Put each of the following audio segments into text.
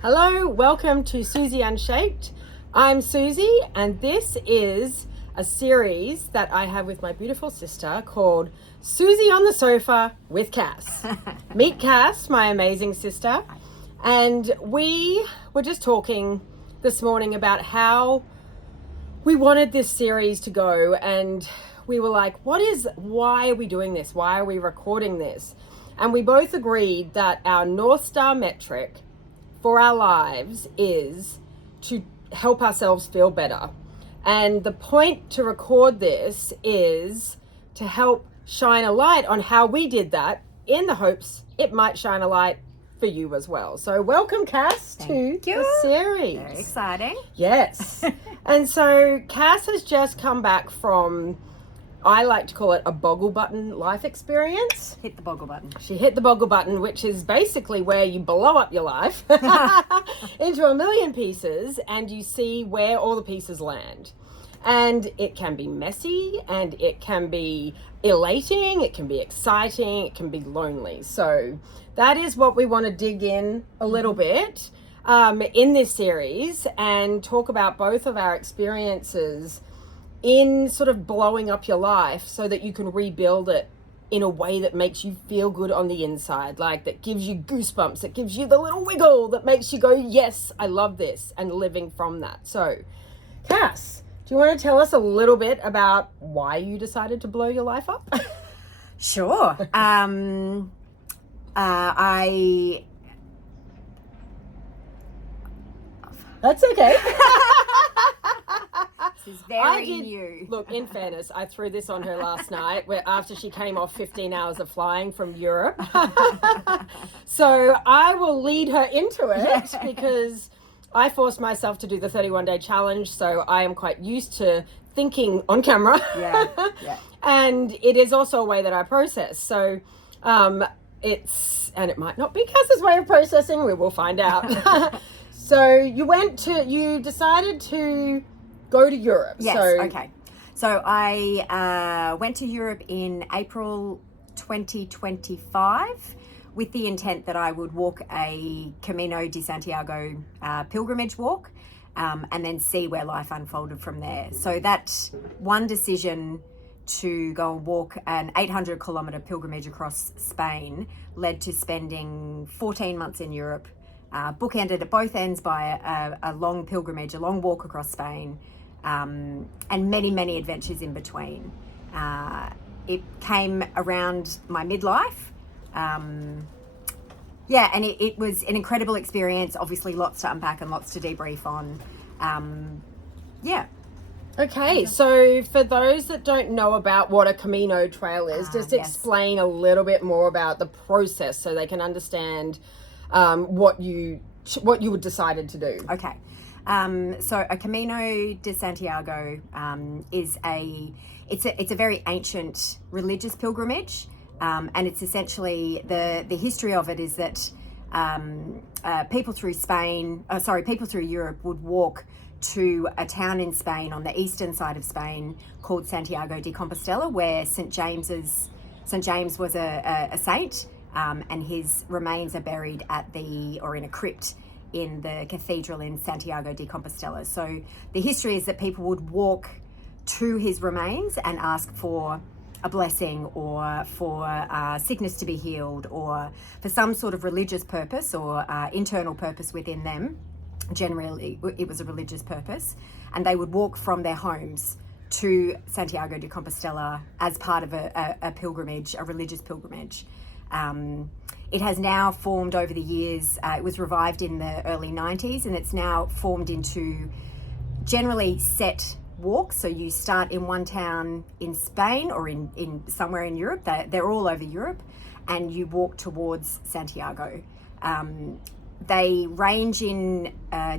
Hello, welcome to Susie Unshaped. I'm Susie, and this is a series that I have with my beautiful sister called Susie on the Sofa with Cass. Meet Cass, my amazing sister. And we were just talking this morning about how we wanted this series to go, and we were like, why are we doing this? Why are we recording this? And we both agreed that our North Star metric for our lives is to help ourselves feel better. And the point to record this is to help shine a light on how we did that, in the hopes it might shine a light for you as well. So welcome, Cass, to the series. Very exciting. Yes. And so Cass has just come back from, I like to call it a boggle button life experience. Hit the boggle button. She hit the boggle button, which is basically where you blow up your life into a million pieces and you see where all the pieces land. And it can be messy, and it can be elating, it can be exciting, it can be lonely. So that is what we want to dig in a little bit in this series and talk about both of our experiences in sort of blowing up your life so that you can rebuild it in a way that makes you feel good on the inside, like that gives you goosebumps, that gives you the little wiggle that makes you go, yes, I love this, and living from that. So, Cass, do you want to tell us a little bit about why you decided to blow your life up? Sure. That's okay. This is very new. Look, in fairness, I threw this on her last night after she came off 15 hours of flying from Europe. So I will lead her into it because I forced myself to do the 31-day challenge, so I am quite used to thinking on camera. Yeah. And it is also a way that I process. So it might not be Cass's way of processing, we will find out. So you decided to go to Europe. Yes, okay. So I went to Europe in April 2025 with the intent that I would walk a Camino de Santiago pilgrimage walk and then see where life unfolded from there. So that one decision to go and walk an 800 kilometre pilgrimage across Spain led to spending 14 months in Europe, bookended at both ends by a long pilgrimage, a long walk across Spain, and many, many adventures in between. It came around my midlife. And it was an incredible experience, obviously lots to unpack and lots to debrief on. Okay, so for those that don't know about what a Camino trail is, just explain a little bit more about the process so they can understand what you decided to do. Okay. So a Camino de Santiago is a very ancient religious pilgrimage, and it's essentially the history of it is that people through Europe would walk to a town in Spain on the eastern side of Spain called Santiago de Compostela, where St. James was a saint, and his remains are buried in a crypt in the cathedral in Santiago de Compostela. So the history is that people would walk to his remains and ask for a blessing or for sickness to be healed or for some sort of religious purpose or internal purpose within them. Generally, it was a religious purpose, and they would walk from their homes to Santiago de Compostela as part of a pilgrimage, a religious pilgrimage. It has now formed over the years. It was revived in the early 90s, and it's now formed into generally set walks. So you start in one town in Spain or in somewhere in Europe. They're all over Europe, and you walk towards Santiago. They range in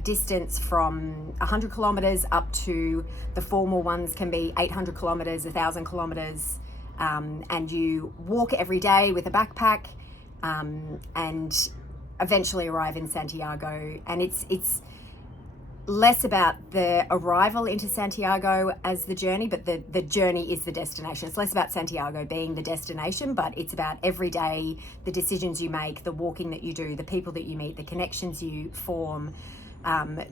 distance from 100 kilometres up to the formal ones can be 800 kilometres, 1,000 kilometres. And you walk every day with a backpack and eventually arrive in Santiago. And it's less about the arrival into Santiago as the journey, but the journey is the destination. It's less about Santiago being the destination, but it's about every day, the decisions you make, the walking that you do, the people that you meet, the connections you form,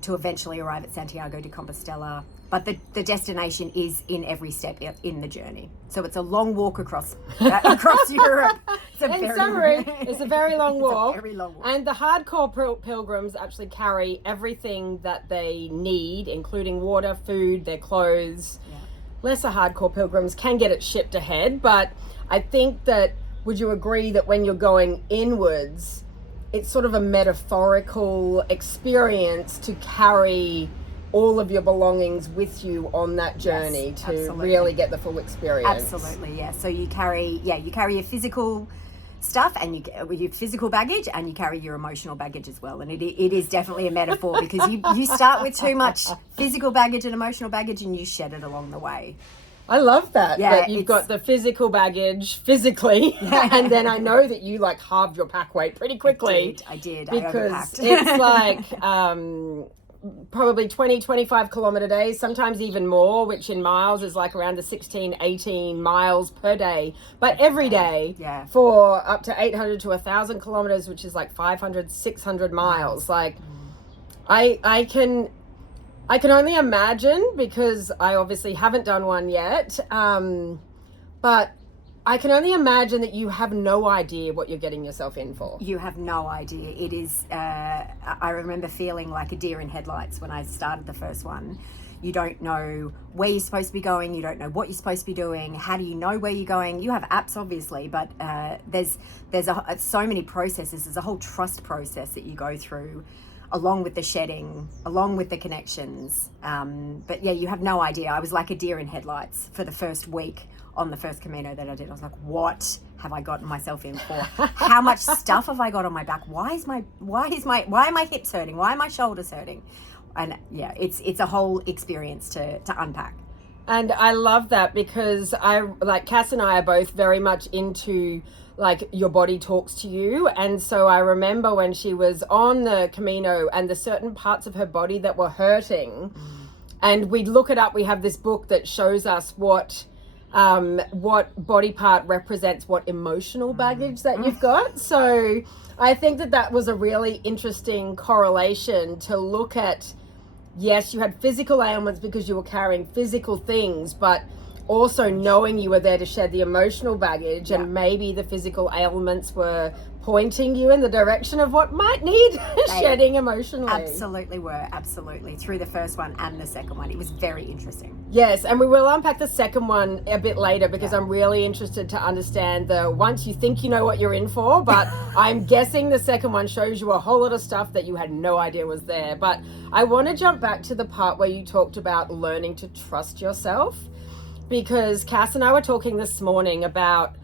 to eventually arrive at Santiago de Compostela. But the destination is in every step in the journey. So it's a long walk across Europe. In summary, it's a very long walk. It's a very long walk. And the hardcore pilgrims actually carry everything that they need, including water, food, their clothes. Yeah. Lesser hardcore pilgrims can get it shipped ahead, but I think that, would you agree that when you're going inwards, it's sort of a metaphorical experience to carry all of your belongings with you on that journey, yes, to absolutely. Really get the full experience. Absolutely, yeah. So you carry your physical stuff and your physical baggage, and you carry your emotional baggage as well. And it is definitely a metaphor because you start with too much physical baggage and emotional baggage, and you shed it along the way. I love that. Yeah, that you've got the physical baggage physically, and then I know that you like halved your pack weight pretty quickly. I did. Because it's like probably 20-25 kilometre days, sometimes even more, which in miles is like around the 16-18 miles per day, but every day, for up to 800 to 1,000 kilometres, which is like 500-600 miles. Like I can only imagine, because I obviously haven't done one yet, but I can only imagine that you have no idea what you're getting yourself in for. You have no idea. It is, I remember feeling like a deer in headlights when I started the first one. You don't know where you're supposed to be going. You don't know what you're supposed to be doing. How do you know where you're going? You have apps, obviously, but there's so many processes. There's a whole trust process that you go through, along with the shedding, along with the connections. But yeah, you have no idea. I was like a deer in headlights for the first week on the first Camino that I did. I was like, what have I gotten myself in for? How much stuff have I got on my back? Why are my hips hurting? Why are my shoulders hurting? And yeah, it's a whole experience to unpack. And I love that, because Cass and I are both very much into like your body talks to you. And so I remember when she was on the Camino and the certain parts of her body that were hurting, and we'd look it up. We have this book that shows us what body part represents what emotional baggage that you've got. So I think that was a really interesting correlation to look at. Yes, you had physical ailments because you were carrying physical things, but also knowing you were there to shed the emotional baggage, and maybe the physical ailments were pointing you in the direction of what might need shedding emotionally. Absolutely were, absolutely. Through the first one and the second one. It was very interesting. Yes, and we will unpack the second one a bit later, because I'm really interested to understand once you think you know what you're in for, but I'm guessing the second one shows you a whole lot of stuff that you had no idea was there. But I want to jump back to the part where you talked about learning to trust yourself, because Cass and I were talking this morning about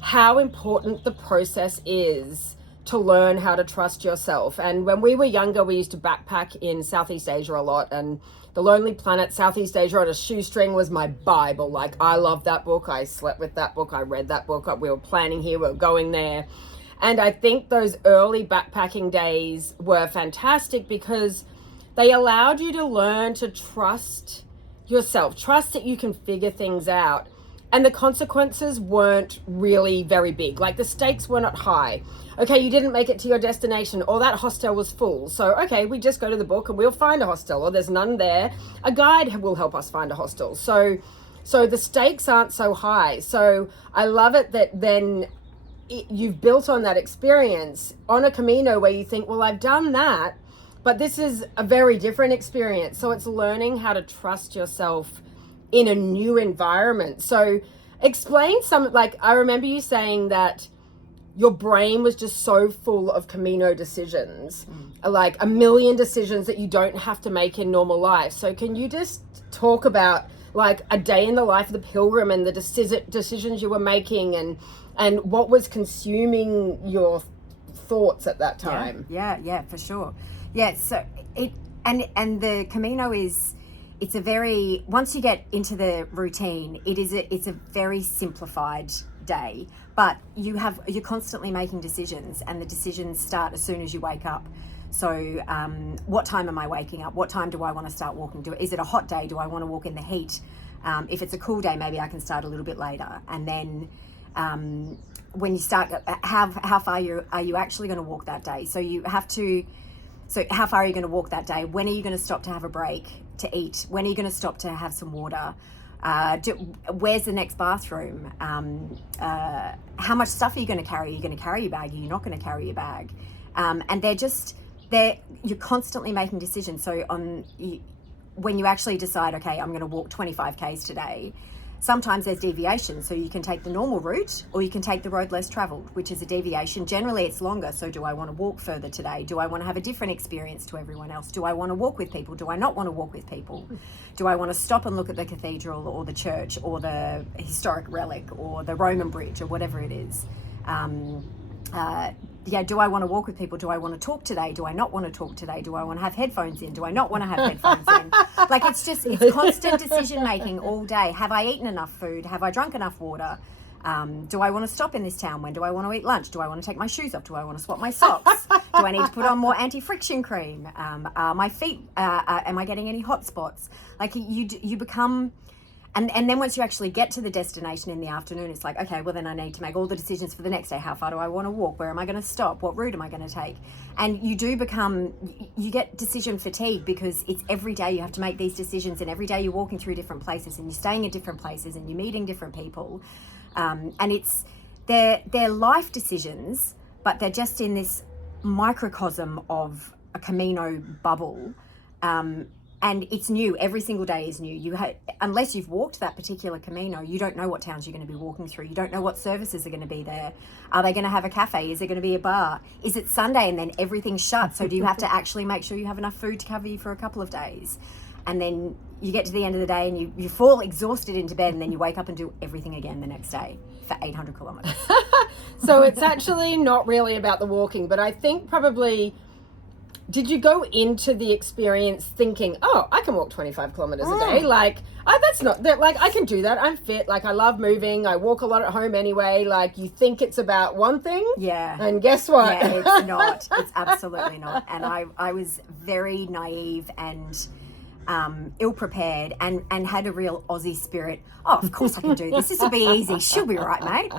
how important the process is to learn how to trust yourself. And when we were younger, we used to backpack in Southeast Asia a lot, and The Lonely Planet, Southeast Asia on a Shoestring was my Bible. Like, I love that book. I slept with that book. I read that book. We were planning here. We were going there. And I think those early backpacking days were fantastic because they allowed you to learn to trust yourself, trust that you can figure things out. And the consequences weren't really very big. Like, the stakes were not high. Okay, you didn't make it to your destination, or that hostel was full. So, okay, we just go to the book and we'll find a hostel, or there's none there. A guide will help us find a hostel. So the stakes aren't so high. So I love it that then you've built on that experience on a Camino where you think, well, I've done that, but this is a very different experience. So it's learning how to trust yourself in a new environment. So explain I remember you saying that your brain was just so full of Camino decisions, like a million decisions that you don't have to make in normal life. So can you just talk about like a day in the life of the pilgrim and the decisions you were making and what was consuming your thoughts at that time? Yeah, for sure. Yeah, so and the Camino it's a very, once you get into the routine, it's a very simplified day, but you're constantly making decisions, and the decisions start as soon as you wake up. So what time am I waking up? What time do I want to start walking? Is it a hot day? Do I want to walk in the heat? If it's a cool day, maybe I can start a little bit later. And then when you start, how far are you actually going to walk that day? So you have to, so how far are you going to walk that day? When are you going to stop to have a break, to eat? When are you going to stop to have some water? Where's the next bathroom? How much stuff are you going to carry? Are you going to carry your bag? Are you not going to carry your bag? And you're constantly making decisions. So when you actually decide, okay, I'm going to walk 25 Ks today, sometimes there's deviations. So you can take the normal route or you can take the road less traveled, which is a deviation. Generally it's longer. So do I want to walk further today? Do I want to have a different experience to everyone else? Do I want to walk with people? Do I not want to walk with people? Do I want to stop and look at the cathedral or the church or the historic relic or the Roman bridge or whatever it is? Do I want to walk with people? Do I want to talk today? Do I not want to talk today? Do I want to have headphones in? Do I not want to have headphones in? Like, it's constant decision making all day. Have I eaten enough food? Have I drunk enough water? Do I want to stop in this town? When do I want to eat lunch? Do I want to take my shoes off? Do I want to swap my socks? Do I need to put on more anti-friction cream? Are my feet, am I getting any hot spots? Like, you become... And then once you actually get to the destination in the afternoon, it's like, okay, well then I need to make all the decisions for the next day. How far do I want to walk? Where am I going to stop? What route am I going to take? And you get decision fatigue because it's every day you have to make these decisions, and every day you're walking through different places and you're staying at different places and you're meeting different people. And they're life decisions, but they're just in this microcosm of a Camino bubble. And it's new. Every single day is new. Unless you've walked that particular Camino, you don't know what towns you're going to be walking through. You don't know what services are going to be there. Are they going to have a cafe? Is there going to be a bar? Is it Sunday and then everything's shut? So do you have to actually make sure you have enough food to cover you for a couple of days? And then you get to the end of the day and you fall exhausted into bed, and then you wake up and do everything again the next day for 800 kilometers. So it's actually not really about the walking, but I think probably... Did you go into the experience thinking, oh, I can walk 25 kilometers a day? Like, that's not, like, I can do that. I'm fit. Like, I love moving. I walk a lot at home anyway. Like, you think it's about one thing. Yeah. And guess what? Yeah, it's not. It's absolutely not. And I was very naive and ill-prepared and had a real Aussie spirit. Oh, of course I can do this. This will be easy. She'll be right, mate.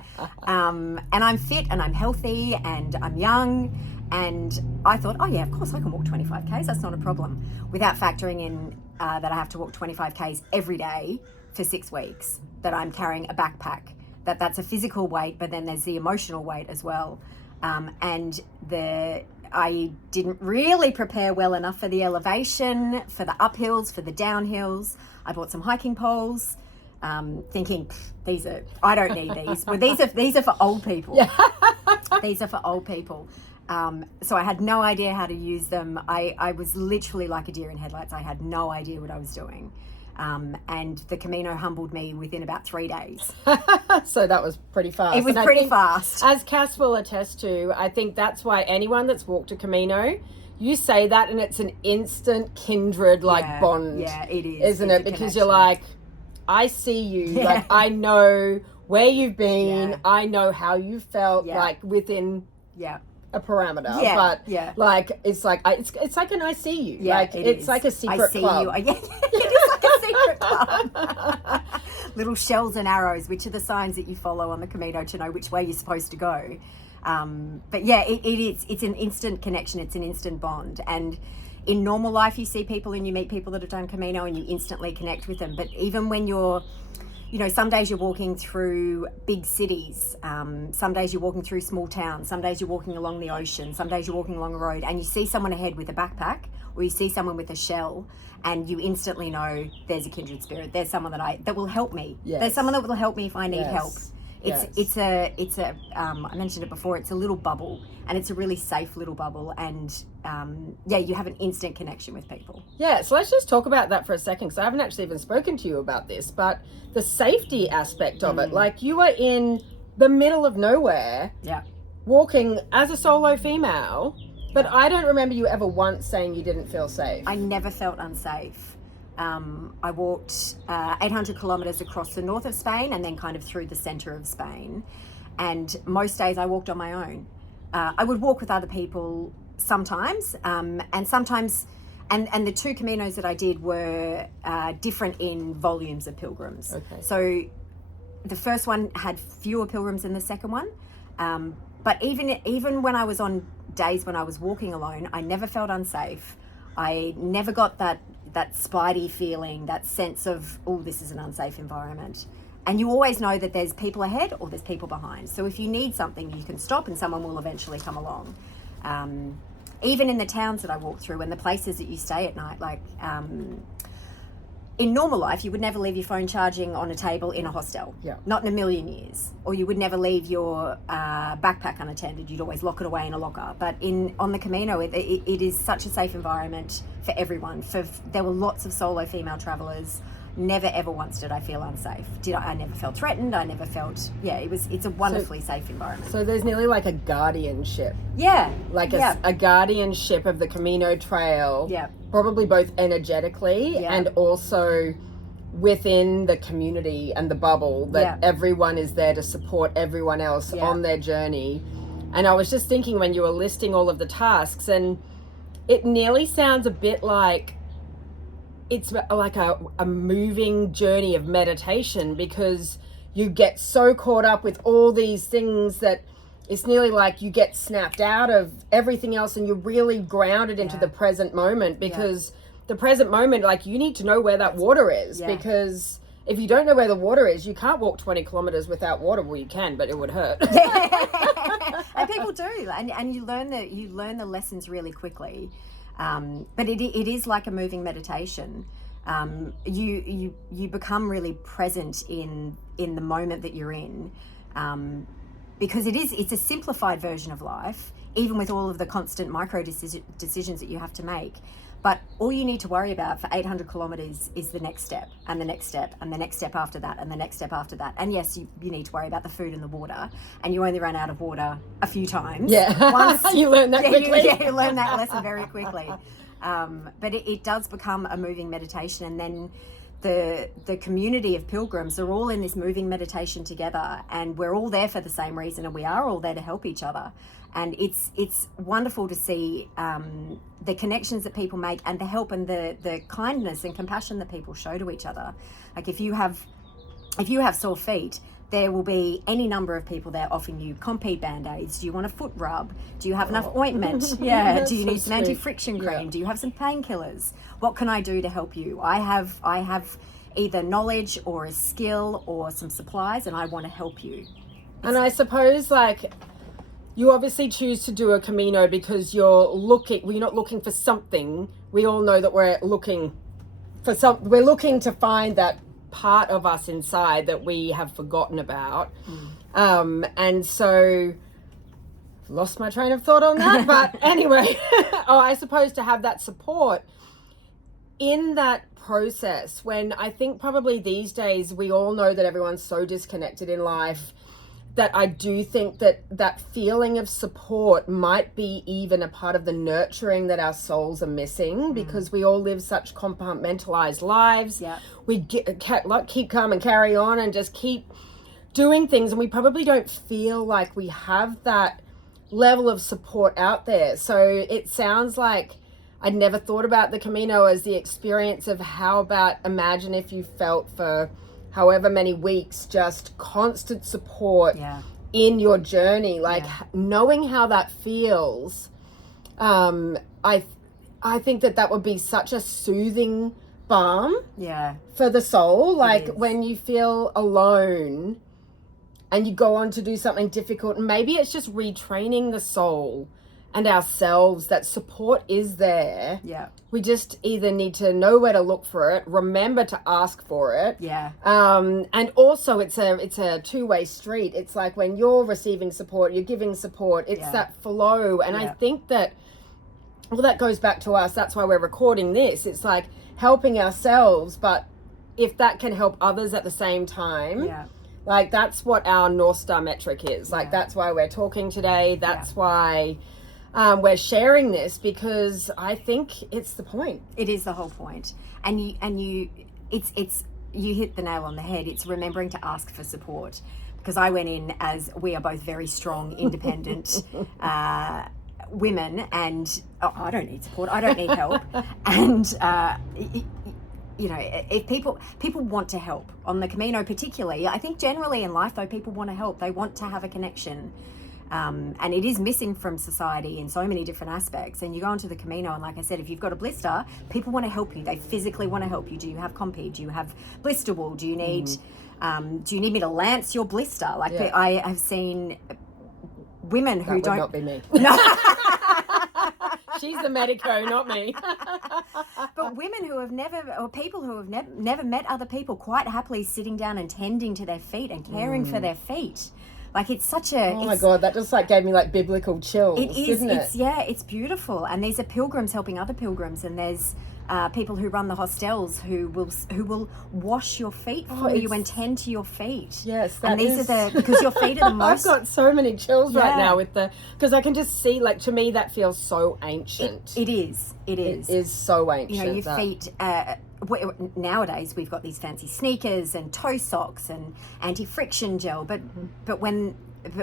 And I'm fit and I'm healthy and I'm young. And I thought, oh yeah, of course I can walk 25 Ks. That's not a problem. Without factoring in that I have to walk 25 Ks every day for 6 weeks, that I'm carrying a backpack, that's a physical weight, but then there's the emotional weight as well. And I didn't really prepare well enough for the elevation, for the uphills, for the downhills. I bought some hiking poles, thinking I don't need these. Well, these are for old people. Yeah. These are for old people. So I had no idea how to use them. I was literally like a deer in headlights. I had no idea what I was doing. And the Camino humbled me within about 3 days. So that was pretty fast. It was pretty fast. As Cass will attest to, I think that's why anyone that's walked a Camino, you say that and it's an instant kindred bond. Yeah, it is. Isn't it? Because you're like, I see you. Yeah. Like, I know where you've been. Yeah. I know how you felt, like within a parameter. Yeah. But like, it's like an I see you. Yeah, like it's like a secret club. I see you. It is like a secret club. Little shells and arrows, which are the signs that you follow on the Camino to know which way you're supposed to go. But yeah, it's an instant connection. It's an instant bond. And in normal life, you see people and you meet people that have done Camino and you instantly connect with them. But even when you're, some days you're walking through big cities, some days you're walking through small towns, some days you're walking along the ocean, some days you're walking along a road, and you see someone ahead with a backpack or you see someone with a shell, and you instantly know there's a kindred spirit. There's someone that will help me. Yes. There's someone that will help me if I need help. It's a I mentioned it before, it's a little bubble, and it's a really safe little bubble, and you have an instant connection with people. Yeah, so let's just talk about that for a second, because I haven't actually even spoken to you about this, but the safety aspect of it, like you are in the middle of nowhere, walking as a solo female, but I don't remember you ever once saying you didn't feel safe. I never felt unsafe. I walked 800 kilometers across the north of Spain and then kind of through the center of Spain. And most days I walked on my own. I would walk with other people sometimes, and sometimes, and the 2 Caminos that I did were different in volumes of pilgrims. Okay. So the first one had fewer pilgrims than the second one, but even when I was on days when I was walking alone, I never felt unsafe. I never got that spidey feeling, that sense of, oh, this is an unsafe environment. And you always know that there's people ahead or there's people behind. So if you need something, you can stop and someone will eventually come along. Even in the towns that I walk through and the places that you stay at night, like in normal life, you would never leave your phone charging on a table in a hostel. Yeah. Not in a million years. Or you would never leave your backpack unattended. You'd always lock it away in a locker. But on the Camino, it is such a safe environment for everyone. There were lots of solo female travelers. Never ever once did I feel unsafe. I never felt threatened. I never felt, it's a wonderfully safe environment. So there's nearly like a guardianship. Yeah. Like a guardianship of the Camino Trail. Yeah. Probably both energetically and also within the community and the bubble that everyone is there to support everyone else on their journey. And I was just thinking when you were listing all of the tasks, and it nearly sounds a bit like it's like a moving journey of meditation, because you get so caught up with all these things that it's nearly like you get snapped out of everything else and you're really grounded into the present moment, because the present moment, like, you need to know where that water is, because if you don't know where the water is, you can't walk 20 kilometers without water. Well, you can, but it would hurt. And people do, and you learn the lessons really quickly. But it is like a moving meditation. You become really present in the moment that you're in, because it's a simplified version of life, even with all of the constant micro decisions that you have to make. But all you need to worry about for 800 kilometers is the next step, and the next step, and the next step after that, and the next step after that. And yes, you need to worry about the food and the water, and you only run out of water a few times. Yeah, once you learn that quickly. You learn that lesson very quickly. But it does become a moving meditation, and then the community of pilgrims are all in this moving meditation together, and we're all there for the same reason, and we are all there to help each other. And it's wonderful to see the connections that people make, and the help and the kindness and compassion that people show to each other. Like if you have sore feet, there will be any number of people there offering you Compeed Band-Aids. Do you want a foot rub? Do you have enough ointment? Yeah. Do you need some anti-friction cream? Do you have some painkillers? What can I do to help you? I have either knowledge or a skill or some supplies, and I want to help you. And I suppose, like, you obviously choose to do a Camino because you're not looking for something. We all know that we're looking to find that part of us inside that we have forgotten about. And so lost my train of thought on that, but anyway, I suppose to have that support in that process, when I think probably these days we all know that everyone's so disconnected in life, that I do think that feeling of support might be even a part of the nurturing that our souls are missing, because we all live such compartmentalized lives. Yeah. We keep calm and carry on and just keep doing things, and we probably don't feel like we have that level of support out there. So it sounds like I'd never thought about the Camino as the experience of imagine if you felt for however many weeks just constant support in your journey, knowing how that feels. I think that would be such a soothing balm for the soul, like when you feel alone and you go on to do something difficult, and maybe it's just retraining the soul and ourselves that support is there. We just either need to know where to look for it, remember to ask for it. And also it's a two-way street. It's like when you're receiving support, you're giving support. It's that flow. And I think that goes back to us. That's why we're recording this. It's like helping ourselves, but if that can help others at the same time, like that's what our North Star metric is. Like that's why we're talking today. That's why we're sharing this, because I think it's the point. It is the whole point. And you hit the nail on the head. It's remembering to ask for support, because I went in as we are both very strong, independent women, and I don't need support, I don't need help. And you know, if people want to help on the Camino particularly, I think generally in life though, people want to help, they want to have a connection. And it is missing from society in so many different aspects. And you go onto the Camino, and like I said, if you've got a blister, people want to help you. They physically want to help you. Do you have Compi? Do you have blister wool? Do you need me to lance your blister? Like I have seen women who that would don't. not be me. No. She's the medico, not me. But women who have never, or people who have never met other people, quite happily sitting down and tending to their feet and caring for their feet. Like it's such a... Oh my God, that just like gave me like biblical chills, isn't it? It's beautiful. And these are pilgrims helping other pilgrims, and there's people who run the hostels who will wash your feet for you and tend to your feet. Yes, and these are because your feet are the most... I've got so many chills right now because I can just see, like, to me that feels so ancient. It is. It is so ancient. You know, your feet... nowadays we've got these fancy sneakers and toe socks and anti-friction gel, but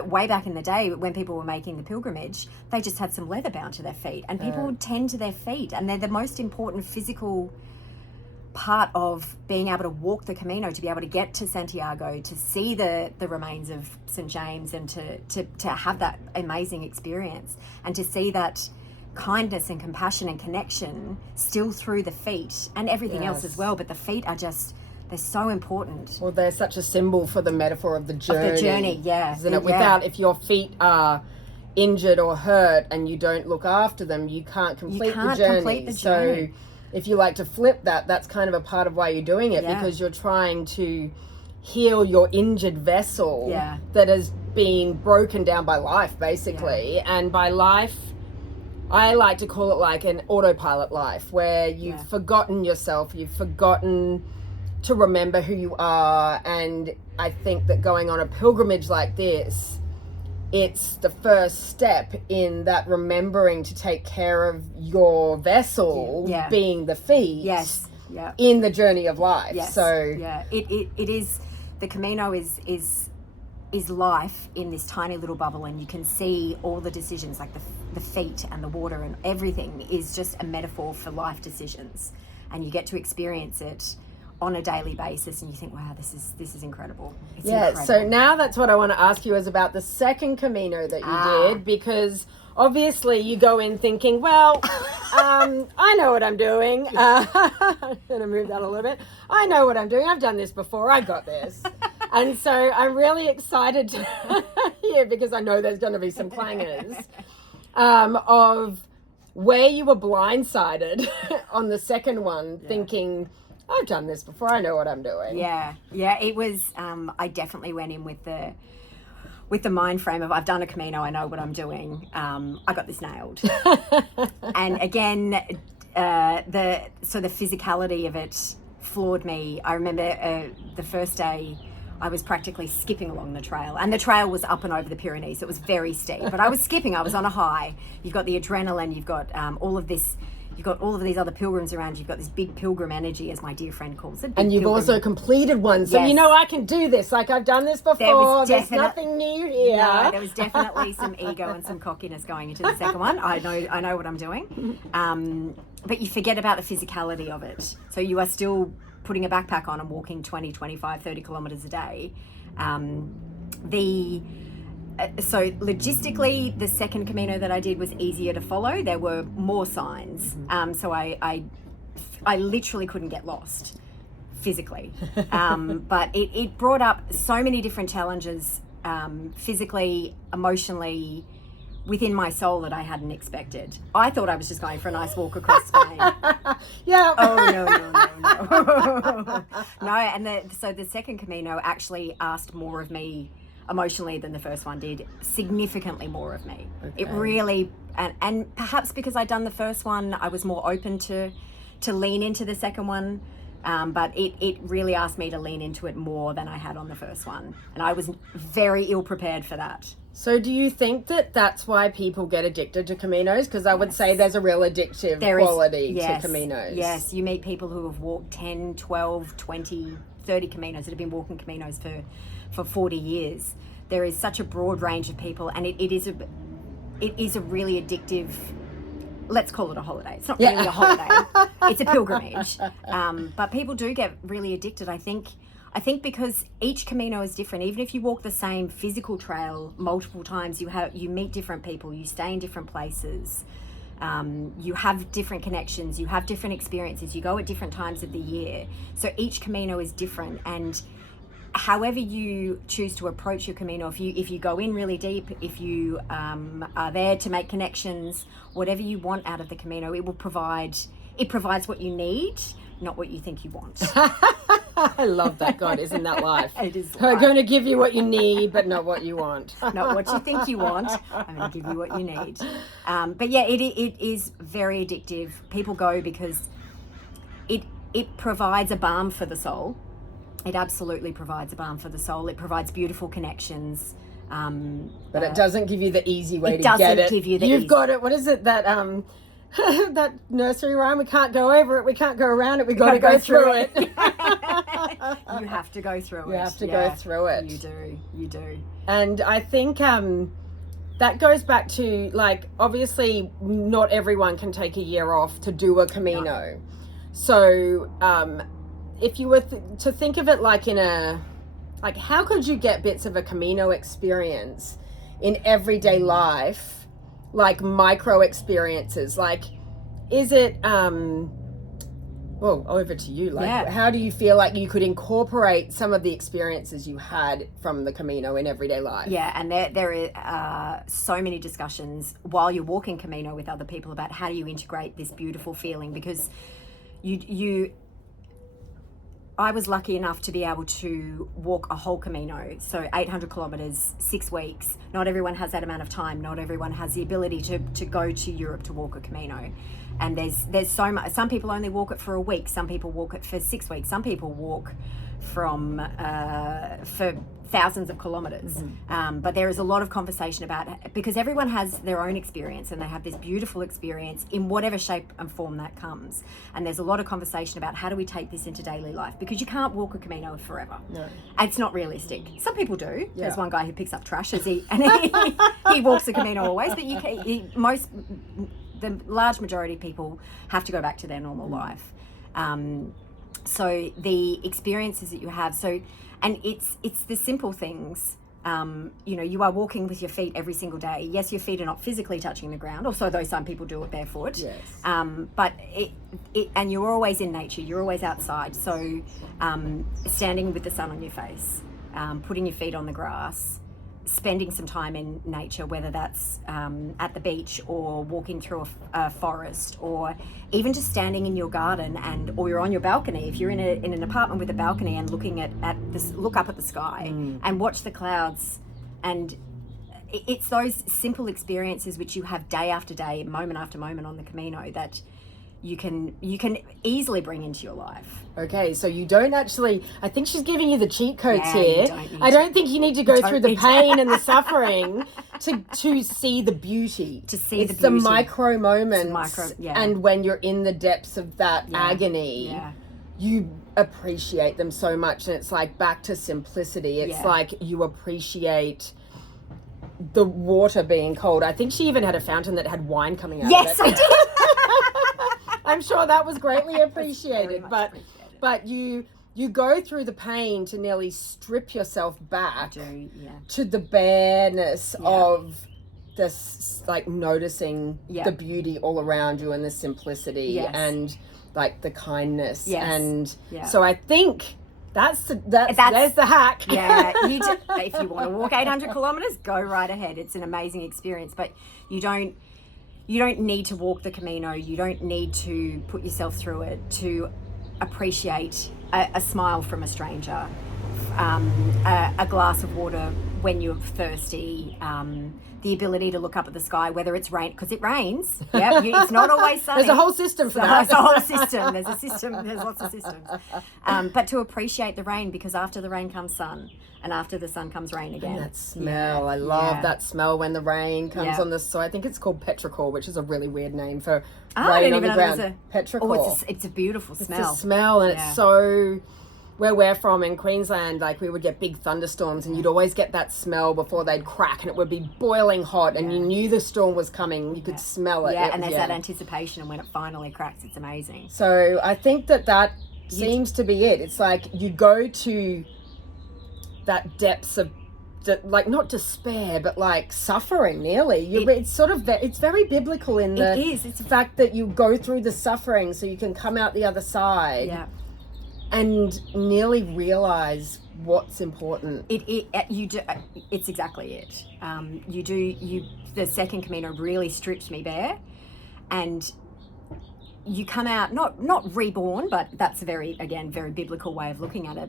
way back in the day when people were making the pilgrimage, they just had some leather bound to their feet, and people would tend to their feet, and they're the most important physical part of being able to walk the Camino, to be able to get to Santiago, to see the remains of St. James, and to have that amazing experience, and to see that kindness and compassion and connection still through the feet and everything else as well. But the feet are just, they're so important. Well, they're such a symbol for the metaphor of the journey. Of the journey, Isn't it? Without, if your feet are injured or hurt and you don't look after them, you can't complete the journey. So if you like to flip that, that's kind of a part of why you're doing it, because you're trying to heal your injured vessel that has been broken down by life, basically. And by life, I like to call it like an autopilot life, where you've forgotten yourself, you've forgotten to remember who you are. And I think that going on a pilgrimage like this, it's the first step in that remembering to take care of your vessel, being the feet, in the journey of life. It is, the Camino is life in this tiny little bubble, and you can see all the decisions, like the feet and the water and everything is just a metaphor for life decisions, and you get to experience it on a daily basis, and you think, wow, this is incredible. It's incredible. So now that's what I want to ask you is about the second Camino that you did, because obviously you go in thinking, well, I know what I'm doing. I'm going to move that a little bit. I know what I'm doing. I've done this before. I got this. And so I'm really excited to hear, because I know there's going to be some clangers, of where you were blindsided on the second one, thinking, I've done this before, I know what I'm doing. It was, I definitely went in with the mind frame of, I've done a Camino, I know what I'm doing. I got this nailed. And again, the physicality of it floored me. I remember the first day I was practically skipping along the trail, and the trail was up and over the Pyrenees. It was very steep, but I was skipping. I was on a high. You've got the adrenaline. You've got all of this. You've got all of these other pilgrims around. You've got this big pilgrim energy, as my dear friend calls it. And you've also completed one, so you know I can do this. Like, I've done this before. There's nothing new here. No, there was definitely some ego and some cockiness going into the second one. I know what I'm doing. But you forget about the physicality of it. So you are still putting a backpack on and walking 20, 25, 30 kilometers a day. So logistically, the second Camino that I did was easier to follow. There were more signs. So I literally couldn't get lost physically. But it brought up so many different challenges, physically, emotionally, within my soul, that I hadn't expected. I thought I was just going for a nice walk across Spain. Oh, no. No, and so the second Camino actually asked more of me emotionally than the first one did, significantly more of me. It really, and perhaps because I'd done the first one, I was more open to lean into the second one. But it really asked me to lean into it more than I had on the first one. And I was very ill prepared for that. So do you think that that's why people get addicted to Caminos? Because I would say there's a real addictive quality to Caminos. Yes, you meet people who have walked 10, 12, 20, 30 Caminos, that have been walking Caminos for 40 years. There is such a broad range of people, and it it is a really addictive, let's call it a holiday. It's not really a holiday. It's a pilgrimage. But people do get really addicted. I think because each Camino is different. Even if you walk the same physical trail multiple times, you meet different people, you stay in different places, you have different connections, you have different experiences, you go at different times of the year. So each Camino is different, and however you choose to approach your Camino, if you go in really deep, if you are there to make connections, whatever you want out of the Camino, it provides what you need, not what you think you want. I love that. God, isn't that life? It is. I'm going to give you what you need, but not what you want. Not what you think you want. I'm going to give you what you need. But yeah, it is very addictive. People go because it provides a balm for the soul. It absolutely provides a balm for the soul. It provides beautiful connections. But it doesn't give you the easy way to get it. It doesn't give you the You've got it. What is it? That that nursery rhyme? We can't go over it. We can't go around it. We got to go through it. You have to go through it. You have to go through it. You do. And I think that goes back to, like, obviously not everyone can take a year off to do a Camino. No. So if you were to think of it like how could you get bits of a Camino experience in everyday life? Like micro experiences, like, is it well, over to you, like, how do you feel like you could incorporate some of the experiences you had from the Camino in everyday life? And there are so many discussions while you're walking Camino with other people about how do you integrate this beautiful feeling, because I was lucky enough to be able to walk a whole Camino, so 800 kilometers, 6 weeks. Not everyone has that amount of time. Not everyone has the ability to go to Europe to walk a Camino. And there's so much. Some people only walk it for a week. Some people walk it for 6 weeks. Some people walk for thousands of kilometers. Mm-hmm. But there is a lot of conversation about it, because everyone has their own experience, and they have this beautiful experience in whatever shape and form that comes. And there's a lot of conversation about how do we take this into daily life, because you can't walk a Camino forever. No. It's not realistic. Some people do. Yeah. There's one guy who picks up trash he walks the Camino always, but the large majority of people have to go back to their normal life. So the experiences that you have, and it's the simple things. You are walking with your feet every single day. Yes, your feet are not physically touching the ground, although some people do it barefoot. Yes. But and you're always in nature. You're always outside. So standing with the sun on your face, putting your feet on the grass, spending some time in nature, whether that's at the beach or walking through a forest, or even just standing in your garden or you're on your balcony. If you're in an apartment with a balcony and looking look up at the sky and watch the clouds, and it's those simple experiences which you have day after day, moment after moment on the Camino, that you can easily bring into your life. Okay, so you don't actually, I think she's giving you the cheat codes here. I don't think you need to go through the pain and the suffering to see the beauty. It's the micro moments. And when you're in the depths of that agony, you appreciate them so much. And it's like back to simplicity. It's like you appreciate the water being cold. I think she even had a fountain that had wine coming out of it. Yes, I did. I'm sure that was greatly appreciated, but you go through the pain to nearly strip yourself back to the bareness of this, like, noticing the beauty all around you and the simplicity and like the kindness. And so I think that's there's the hack. If you want to walk 800 kilometers, go right ahead. It's an amazing experience, but you don't need to walk the Camino. You don't need to put yourself through it to appreciate a smile from a stranger, a glass of water when you're thirsty, the ability to look up at the sky, whether it's rain, because it rains. It's not always sunny. There's a whole system for that. There's a whole system. There's a system. There's lots of systems. But to appreciate the rain, because after the rain comes sun, and after the sun comes rain again. And that smell, I love that smell when the rain comes on the soil. I think it's called petrichor, which is a really weird name for rain on the ground. Petrichor. It's a beautiful smell. It's a smell, and it's so where we're from in Queensland, like we would get big thunderstorms and you'd always get that smell before they'd crack, and it would be boiling hot and you knew the storm was coming. You could smell it. Yeah, and there's that anticipation, and when it finally cracks, it's amazing. So I think that seems to be it. It's like you go to that depths of like not despair, but like suffering nearly. It's sort of, it's very biblical in the it's the fact that you go through the suffering so you can come out the other side. Yeah. And nearly realize what's important. You do. It's exactly it. The second Camino really stripped me bare, and you come out not reborn, but that's a very biblical way of looking at it.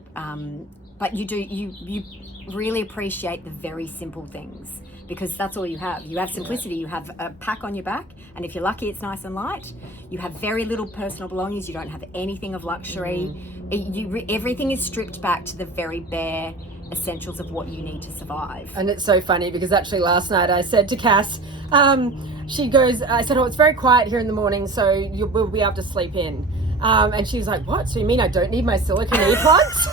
But you really appreciate the very simple things, because that's all you have. You have simplicity. You have a pack on your back, and if you're lucky, it's nice and light. You have very little personal belongings. You don't have anything of luxury. Everything is stripped back to the very bare essentials of what you need to survive. And it's so funny because actually last night I said to Cass, she goes, I said, oh, it's very quiet here in the morning, so we'll be able to sleep in. And she was like, what? So you mean I don't need my silicone earplugs?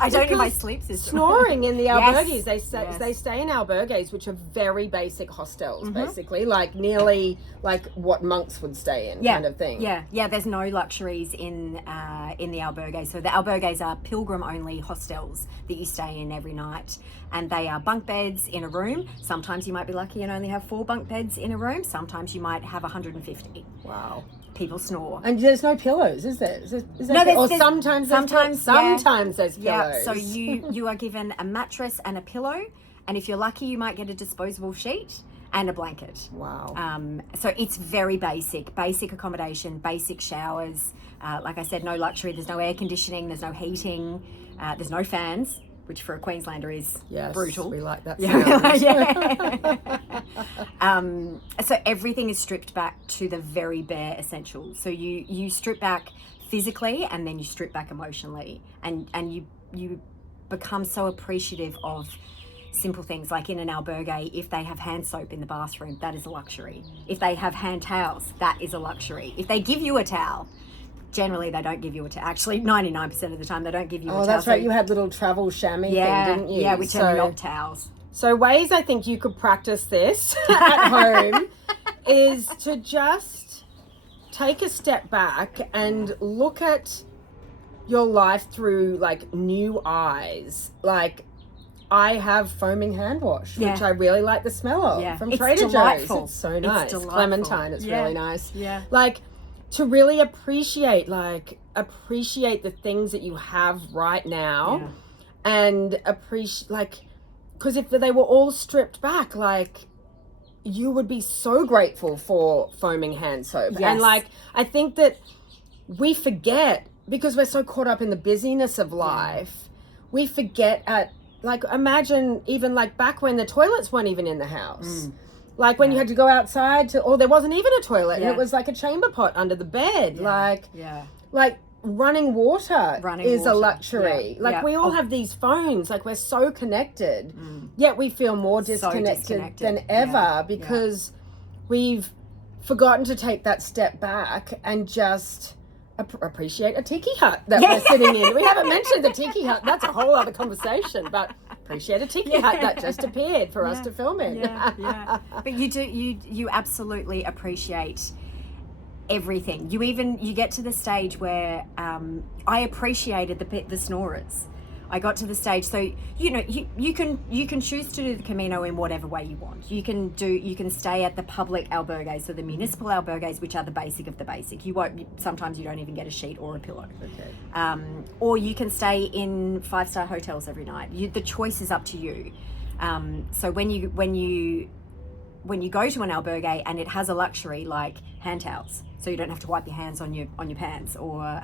I don't need my sleep system. Snoring in the albergues. Yes. They stay in albergues, which are very basic hostels, basically, like nearly like what monks would stay in, kind of thing. Yeah. There's no luxuries in the albergue. So the albergues are pilgrim-only hostels that you stay in every night, and they are bunk beds in a room. Sometimes you might be lucky and only have 4 bunk beds in a room. Sometimes you might have 150. Wow. People snore. And there's no pillows, is there? No, sometimes there's pillows. Yeah, so you are given a mattress and a pillow, and if you're lucky, you might get a disposable sheet and a blanket. Wow. So it's very basic accommodation, basic showers. Like I said, no luxury. There's no air conditioning. There's no heating. There's no fans, which for a Queenslander is brutal. We like that. So everything is stripped back to the very bare essentials. So you strip back physically, and then you strip back emotionally, and you become so appreciative of simple things. Like in an albergue, if they have hand soap in the bathroom, that is a luxury. If they have hand towels, that is a luxury. If they give you a towel, generally they don't give you a towel. Actually, 99% of the time they don't give you a towel. Oh, that's right. You had little travel chamois thing, didn't you? Yeah, which are not towels. So ways I think you could practice this at home is to just take a step back and look at your life through like new eyes. Like, I have foaming hand wash, which I really like the smell of from Trader Joe's. It's so nice. It's Clementine, it's really nice. Yeah. Like, to really appreciate the things that you have right now, and appreciate, like, because if they were all stripped back, like, you would be so grateful for foaming hand soap. And like, I think that we forget, because we're so caught up in the busyness of life, we forget like, imagine even like back when the toilets weren't even in the house. Like when you had to go outside or there wasn't even a toilet, and it was like a chamber pot under the bed. Like running water is a luxury. Like we all have these phones, like we're so connected, yet we feel more disconnected than ever because we've forgotten to take that step back and just appreciate a tiki hut that we're sitting in. We haven't mentioned the tiki hut. That's a whole other conversation, but appreciate a tiki hut that just appeared for us to film in. But you absolutely appreciate everything. You get to the stage where I appreciated the snorers. I got to the stage, so you can choose to do the Camino in whatever way you want. You can stay at the public albergues, so the municipal albergues, which are the basic of the basic. Sometimes you don't even get a sheet or a pillow. Okay. Or you can stay in 5-star hotels every night. The choice is up to you. So when you go to an albergue and it has a luxury like hand towels, so you don't have to wipe your hands on your pants, or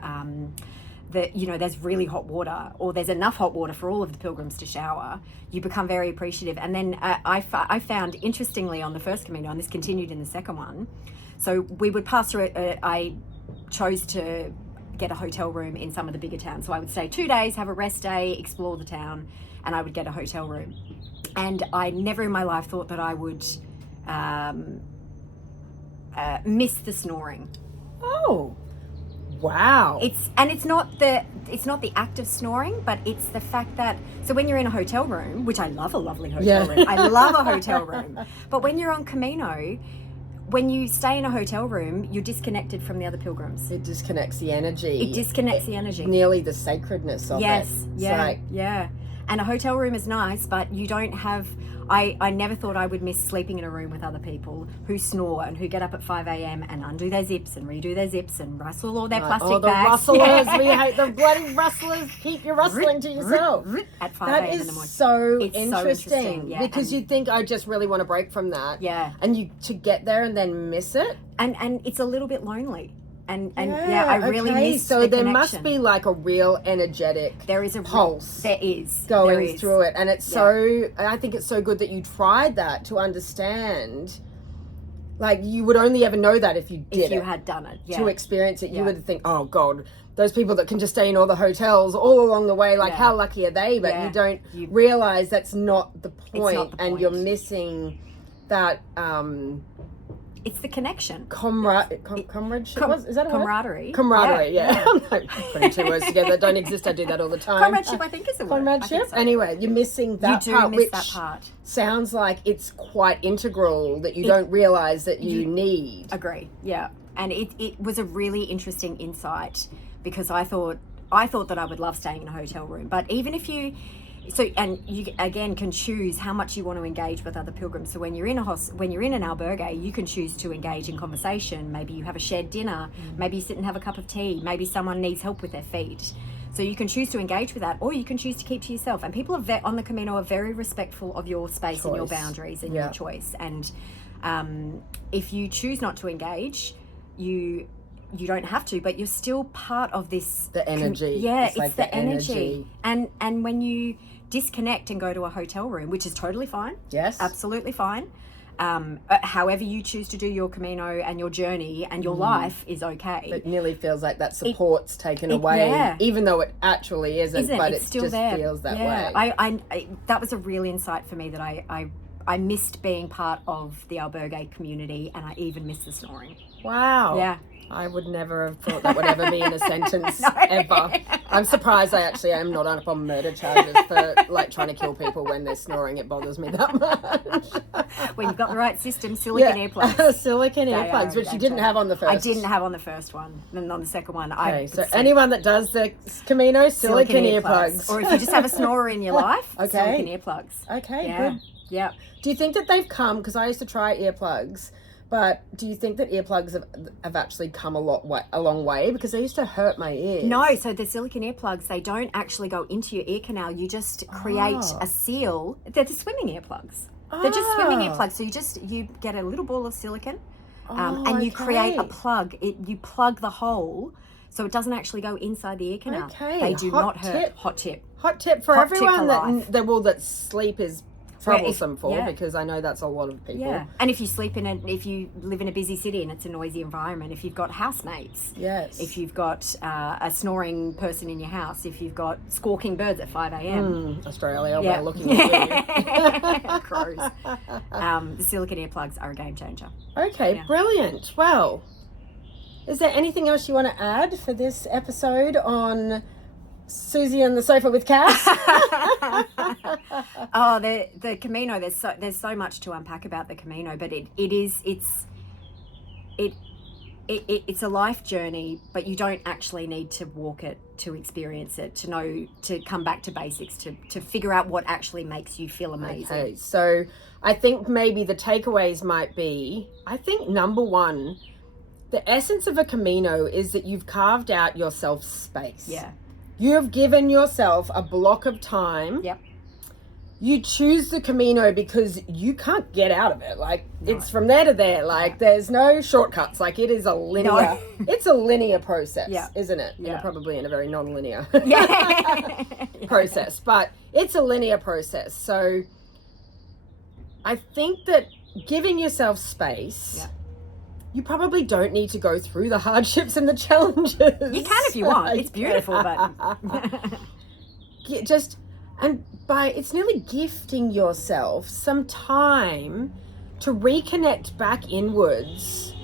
there's really hot water, or there's enough hot water for all of the pilgrims to shower, you become very appreciative. And then I found, interestingly, on the first Camino, and this continued in the second one, so we would pass through I chose to get a hotel room in some of the bigger towns. So I would stay 2 days, have a rest day, explore the town, and I would get a hotel room. And I never in my life thought that I would miss the snoring. Oh, Wow. It's not the act of snoring, but it's the fact that, so when you're in a hotel room, which I love a lovely hotel room, I love a hotel room, but when you're on Camino, when you stay in a hotel room, you're disconnected from the other pilgrims. It disconnects the energy. It disconnects the energy. Nearly the sacredness of it. Yes, yeah. And a hotel room is nice, but you don't have... I never thought I would miss sleeping in a room with other people who snore and who get up at 5 a.m. and undo their zips and redo their zips and rustle all their plastic bags. Rustlers. We hate the bloody rustlers. Keep your rustling to yourself. At 5 a.m. in the morning. That is so It's interesting. Yeah, because you'd think, I just really want to break from that. Yeah. And you to get there and then miss it. And it's a little bit lonely. And I really miss so the there connection. must be like a real energetic pulse. There is going through it, and it's so. I think it's so good that you tried that to understand. Like, you would only ever know that if you did if you had done it to experience it. You would think, oh God, those people that can just stay in all the hotels all along the way, like how lucky are they? But you don't realize that's not the point, and you're missing that. It's the connection. Comradeship? Is that a camaraderie? Word? Camaraderie, yeah. I'm like putting two words together that don't exist. I do that all the time. Comradeship, I think, is a word. Comradeship? So. Anyway, you're missing that part, which sounds like it's quite integral that you don't realise that you need. Agree, yeah. And it was a really interesting insight, because I thought that I would love staying in a hotel room. But even if you... and you again can choose how much you want to engage with other pilgrims. So when you're in an albergue, you can choose to engage in conversation. Maybe you have a shared dinner. Maybe you sit and have a cup of tea. Maybe someone needs help with their feet. So you can choose to engage with that, or you can choose to keep to yourself. And people on the Camino are very respectful of your space and your boundaries and your choice. And if you choose not to engage, you don't have to, but you're still part of this. The energy. It's like the energy. And when you disconnect and go to a hotel room, which is totally fine. Yes. Absolutely fine. However you choose to do your Camino and your journey and your life is okay. It nearly feels like that support's taken away, even though it actually isn't, but it still just there. feels that way. I that was a real insight for me, that I missed being part of the albergue community, and I even missed the snoring. Wow. Yeah. I would never have thought that would ever be in a sentence ever. I'm surprised I actually am not up on murder charges for like trying to kill people when they're snoring. It bothers me that much. When you've got the right system, silicone earplugs. Silicone earplugs, which you didn't have on the first. I didn't have on the first one, and on the second one. Okay, so anyone that does the Camino, silicone earplugs. Or if you just have a snorer in your life, silicone earplugs. Okay, good. Yeah. Do you think that they've come, because I used to try earplugs, but do you think that earplugs have actually come a long way? Because they used to hurt my ears. No, so the silicone earplugs, they don't actually go into your ear canal. You just create a seal. They're the swimming earplugs. They're just swimming earplugs. So you get a little ball of silicone, and you create a plug. You plug the hole so it doesn't actually go inside the ear canal. Okay. They do not hurt. Hot tip. Hot tip for everyone for that sleep is troublesome because I know that's a lot of people. Yeah, and if you live in a busy city and it's a noisy environment, if you've got housemates, if you've got a snoring person in your house, if you've got squawking birds at 5 a.m. Australia, we're looking at you. Crows. The silicone earplugs are a game changer. Okay, brilliant. Well, is there anything else you want to add for this episode on Susie on the sofa with Cass? The Camino. There's so much to unpack about the Camino, but it's a life journey. But you don't actually need to walk it to experience it, to come back to basics, to figure out what actually makes you feel amazing. Okay, so I think maybe the takeaways might be, I think number one, the essence of a Camino is that you've carved out yourself space. Yeah. You have given yourself a block of time. Yep. You choose the Camino because you can't get out of it. Like, it's from there to there. Like, there's no shortcuts. Like, it is a linear, it's a linear process, isn't it? Yeah. Probably in a very non-linear Yeah. process. But it's a linear process. So I think that giving yourself space, you probably don't need to go through the hardships and the challenges. You can if you want. It's beautiful, but it's nearly gifting yourself some time to reconnect back inwards,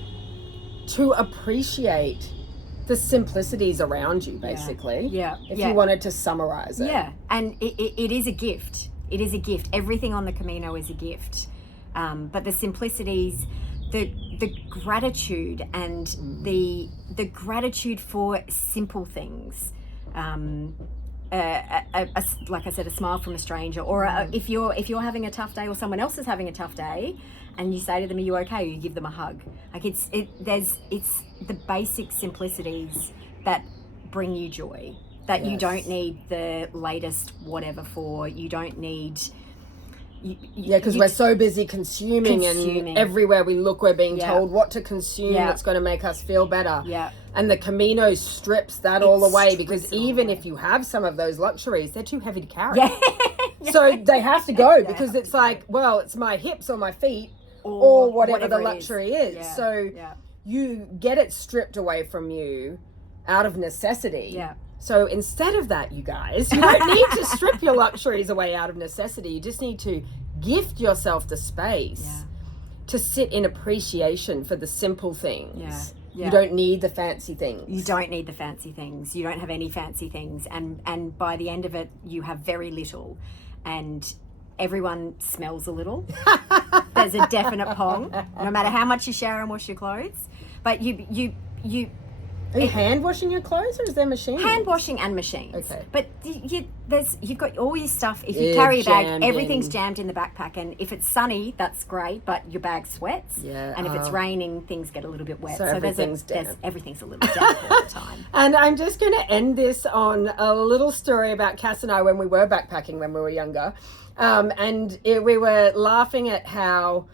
to appreciate the simplicities around you, basically. Yeah. If you wanted to summarize it. Yeah, and it is a gift. It is a gift. Everything on the Camino is a gift. But the simplicities, the gratitude and the gratitude for simple things. Like I said, a smile from a stranger, or if you're having a tough day, or someone else is having a tough day, and you say to them, "Are you okay?" You give them a hug. Like it's the basic simplicities that bring you joy. That you don't need the latest whatever for. You don't need. Because we're so busy consuming, and everywhere we look, we're being told what to consume that's going to make us feel better. Yeah. And the Camino strips that all away, because even if you have some of those luxuries, they're too heavy to carry. Yeah. So they have to go, because it's like, well, it's my hips or my feet or whatever the luxury is. Yeah. So you get it stripped away from you out of necessity. Yeah. So instead of that, you guys, you don't need to strip your luxuries away out of necessity. You just need to gift yourself the space to sit in appreciation for the simple things. Yeah. You don't need the fancy things. You don't need the fancy things. You don't have any fancy things. And by the end of it, you have very little. And everyone smells a little. There's a definite pong, no matter how much you shower and wash your clothes. But you Are you hand washing your clothes, or is there machines? Hand washing and machines. Okay. But you've got all your stuff. If you carry a bag, everything's jammed in the backpack. And if it's sunny, that's great, but your bag sweats. Yeah. And if it's raining, things get a little bit wet. So everything's damp. Everything's a little damp all the time. And I'm just going to end this on a little story about Cass and I when we were backpacking when we were younger. We were laughing at how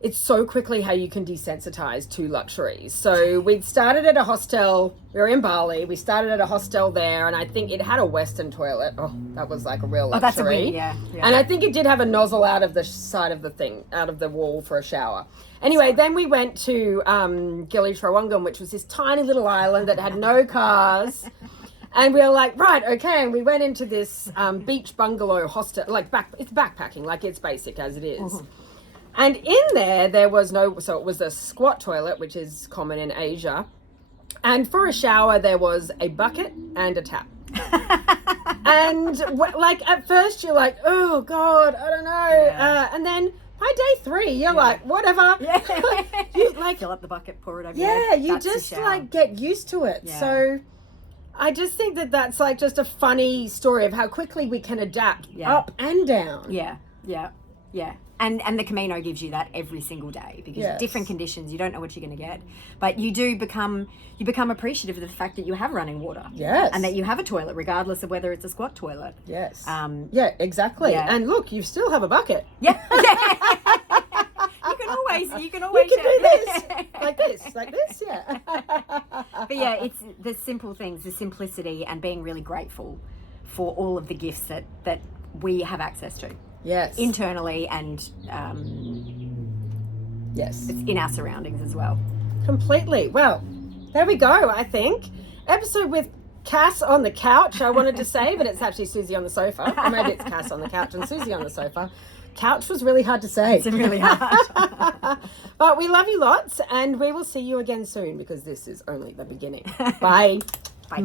it's so quickly how you can desensitize to luxuries. So we'd started at a hostel. We were in Bali. We started at a hostel there, and I think it had a Western toilet. Oh, that was like a real luxury. Oh, that's a win, yeah. And I think it did have a nozzle out of the side of the thing, out of the wall for a shower. Anyway, then we went to Gili Trawangan, which was this tiny little island that had no cars. And we were like, right, okay. And we went into this beach bungalow hostel, it's backpacking, like it's basic as it is. Mm-hmm. And in there was so it was a squat toilet, which is common in Asia. And for a shower, there was a bucket and a tap. And at first you're like, oh God, I don't know. Yeah. And then by day 3, you're like, whatever. Yeah. You fill up the bucket, pour it over. Yeah, you just get used to it. Yeah. So I just think that's like just a funny story of how quickly we can adapt up and down. Yeah. And the Camino gives you that every single day, because different conditions, you don't know what you're going to get. But you become appreciative of the fact that you have running water. Yes. And that you have a toilet, regardless of whether it's a squat toilet. Yes. Yeah, exactly. Yeah. And look, you still have a bucket. Yeah. You can always do this. like this, yeah. But yeah, it's the simple things, the simplicity, and being really grateful for all of the gifts that we have access to. Yes. Internally and yes, it's in our surroundings as well. Completely. Well, there we go, I think. Episode with Cass on the couch, I wanted to say, but it's actually Susie on the sofa. Or maybe it's Cass on the couch and Susie on the sofa. Couch was really hard to say. It's really hard. But we love you lots, and we will see you again soon, because this is only the beginning. Bye. Bye.